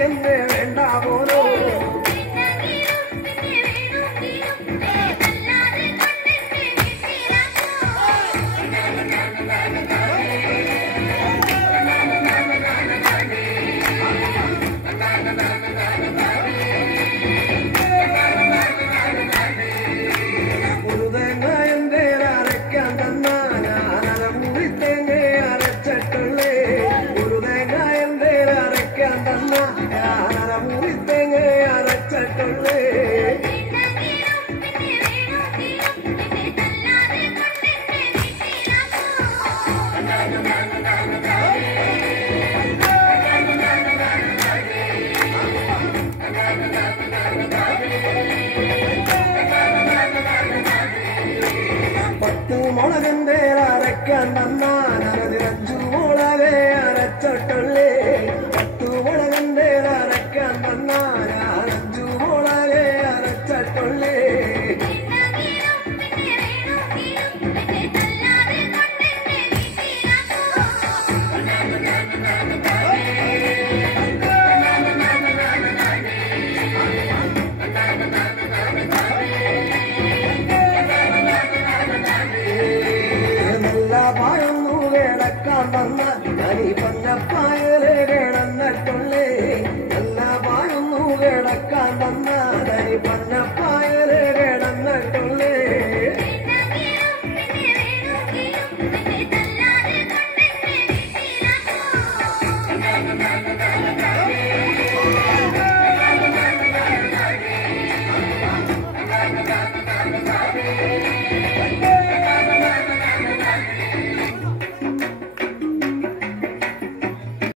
എനിക്കെന്നെ വേണ്ട പോലോ മുളകിന്റെ അരയ്ക്കാൻ തന്നാനതിരഞ്ചു മുളകെ അരച്ചിട്ടുള്ളേ 10 മുളകിന്റെ അരയ്ക്കാൻ തന്നാനഞ്ചു മുളകെ അരച്ചിട്ടുള്ളേ ഞാനീ പഞ്ചപ്പായലെ കിടന്നിട്ടുള്ളേ നല്ല പായൊന്നു കിടക്കാൻ തന്ന ഞാനീ പഞ്ചപ്പായലെ കിടന്നിട്ടുള്ളേ Thank you.